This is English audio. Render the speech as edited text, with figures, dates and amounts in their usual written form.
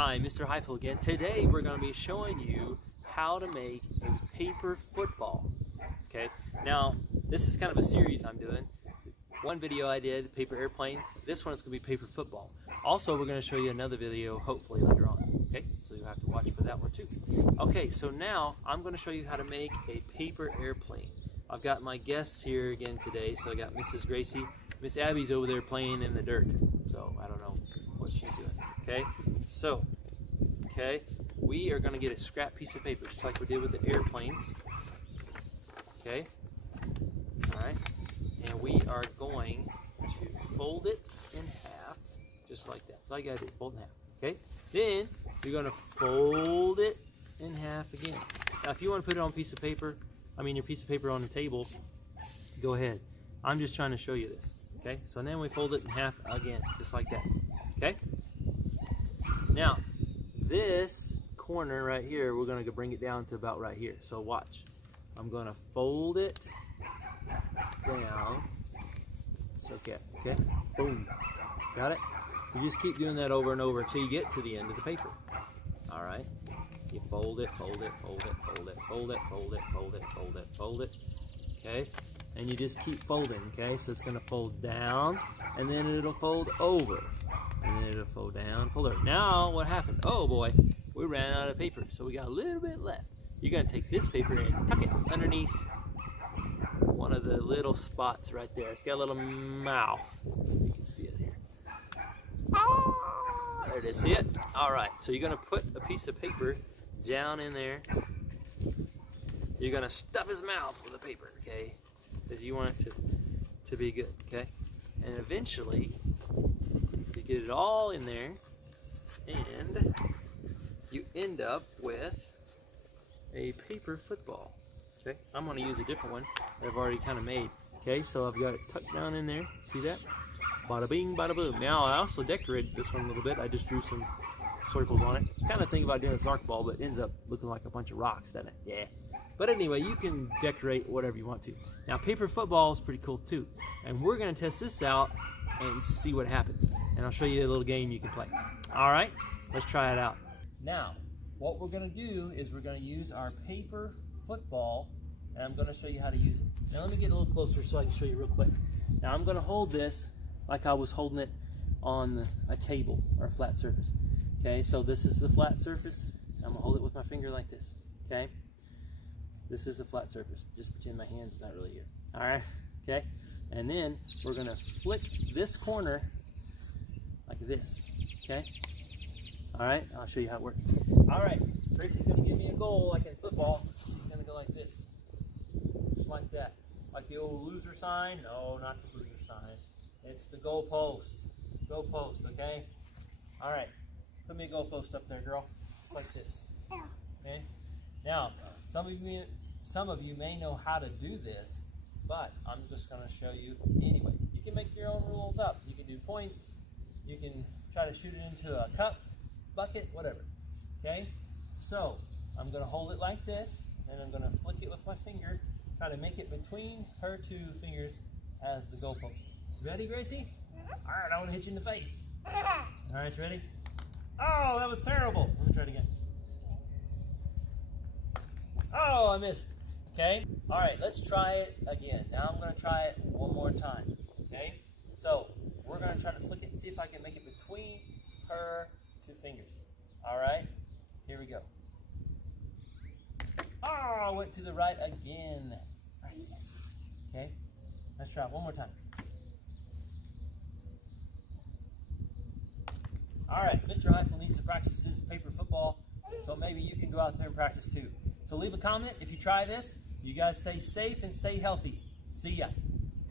Hi, Mr. Heifel again. Today we're going to be showing you how to make a paper football. Okay, now this is kind of a series I'm doing. One video I did, paper airplane. This one is going to be paper football. Also, we're going to show you another video hopefully later on. Okay, so you'll have to watch for that one too. Okay, so now I'm going to show you how to make a paper airplane. I've got my guests here again today. So I got Mrs. Gracie. Miss Abby's over there playing in the dirt. So I don't know what she's doing. Okay, so we are going to get a scrap piece of paper just like we did with the airplanes. Okay, all right, and we are going to fold it in half just like that. So all you gotta do, fold in half. Okay, then you're going to fold it in half again. Now if you want to put it on a piece of paper, your piece of paper on the table, go ahead. I'm just trying to show you this. Okay, so then we fold it in half again, just like that. Okay, now this corner right here, we're going to bring it down to about right here. So watch, I'm going to fold it down. It's okay. Okay, boom, got it. You just keep doing that over and over until you get to the end of the paper. All right, you fold it, fold it, fold it, fold it, fold it, fold it, fold it, fold it, fold it. Okay, and you just keep folding. Okay, so it's going to fold down, and then it'll fold over, and then it'll fold down, fold over. Now what happened? Oh boy, we ran out of paper, so we got a little bit left. You're going to take this paper and tuck it underneath one of the little spots right there. It's got a little mouth, so you can see it here. There it is, see it? All right, so you're going to put a piece of paper down in there. You're going to stuff his mouth with the paper, okay? Because you want it to be good, okay? And eventually, you get it all in there, and you end up with a paper football, okay? I'm going to use a different one that I've already kind of made, okay? So I've got it tucked down in there, see that? Bada bing, bada boom. Now I also decorated this one a little bit. I just drew some circles on it. Kind of think about doing a soccer ball, but it ends up looking like a bunch of rocks, doesn't it? Yeah. But anyway, you can decorate whatever you want to. Now, paper football is pretty cool too. And we're going to test this out and see what happens. And I'll show you a little game you can play. All right, let's try it out. Now, what we're going to do is we're going to use our paper football, and I'm going to show you how to use it. Now, let me get a little closer so I can show you real quick. Now, I'm going to hold this like I was holding it on a table or a flat surface. Okay, so this is the flat surface. I'm gonna hold it with my finger like this. Okay, this is the flat surface. Just pretend my hand's not really here. All right, okay, and then we're gonna flip this corner like this. Okay, all right, I'll show you how it works. All right, Tracy's gonna give me a goal like in football. She's gonna go like this, just like that, like the old loser sign. No, not the loser sign. It's the goal post. Goal post, okay? All right. Put me a goal post up there, girl. Just like this. Okay? Now, some of you may know how to do this, but I'm just going to show you anyway. You can make your own rules up. You can do points. You can try to shoot it into a cup, bucket, whatever. Okay? So, I'm going to hold it like this, and I'm going to flick it with my finger, try to make it between her two fingers as the goal post. Ready, Gracie? All right, I want to hit you in the face. All right, you ready? Oh, that was terrible. Let me try it again. Oh, I missed. Okay. All right, let's try it again. Now I'm going to try it one more time. Okay. So we're going to try to flick it and see if I can make it between her two fingers. All right. Here we go. Oh, I went to the right again. Okay. Let's try it one more time. All right, Mr. Heifel needs to practice his paper football, so maybe you can go out there and practice too. So leave a comment if you try this. You guys stay safe and stay healthy. See ya.